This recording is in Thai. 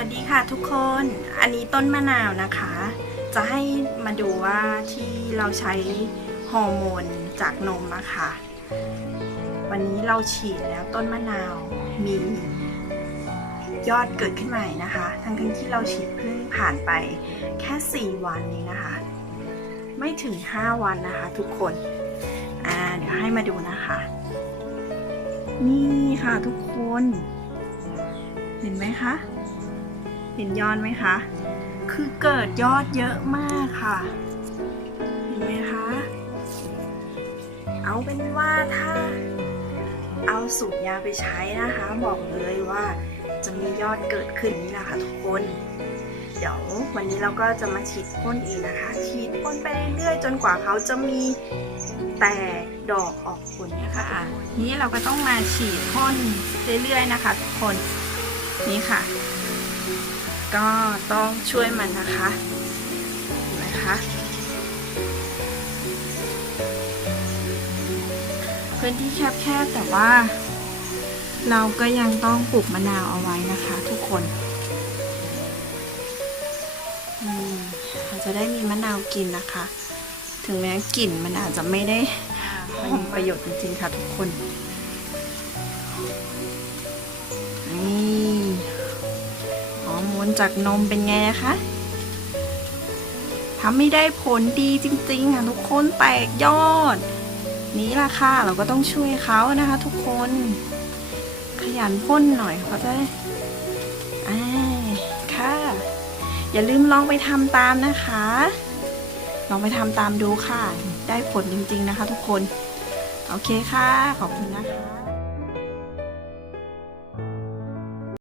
วัสดีค่ะทุกคน อันนี้ต้นมะนาวนะคะ จะให้มาดูว่าที่เราใช้ฮอร์โมนจากนมอะค่ะ วันนี้เราฉีดแล้วต้นมะนาวมียอดเกิดขึ้นใหม่นะคะ ทั้งทั้งที่เราฉีดเพิ่งผ่านไปแค่ 4 วันนี้นะคะ ไม่ถึง 5 วันนะคะทุกคน อ่าเดี๋ยวให้มาดูนะคะ นี่ค่ะทุกคน เห็นไหมคะ เห็นยอดไหมคะ คือเกิดยอดเยอะมากค่ะ เห็นไหมคะ เอาเป็นว่าถ้า เอาสูตรยาไปใช้นะคะ บอกเลยว่าจะมียอดเกิดขึ้นนี่แหละค่ะทุกคน เดี๋ยววันนี้เราก็จะมาฉีดพ่นอีกนะคะ ฉีดพ่นไปเรื่อยๆจนกว่าเขาจะมีแตกดอกออกผลนะคะ นี่เราก็ต้องมาฉีดพ่นเรื่อยๆนะคะทุกคน นี่ค่ะ ก็ต้องช่วยมันนะคะเห็นไหมคะพื้นที่แคบๆแต่ว่า เราก็ยังต้องปลูกมะนาวเอาไว้นะคะทุกคนอืมเราจะได้มีมะนาวกินนะคะ ถึงแม้กลิ่นมันอาจจะไม่ได้มีประโยชน์จริงๆค่ะทุกคนนี่ฮอร์โมน จากนมเป็นไงนะคะทำไม่ได้ผลดีจริงๆค่ะทุกคนแตกยอด นี้ล่ะค่ะเราก็ต้องช่วยเขานะคะ ทุกคน ขยันพ่นหน่อยเขาจะได้อ่าค่ะ อย่าลืมลองไปทำตามนะคะ ลองไปทำตามดูค่ะ ได้ผลจริงๆนะคะ ทุกคน โอเคค่ะ ขอบคุณนะคะ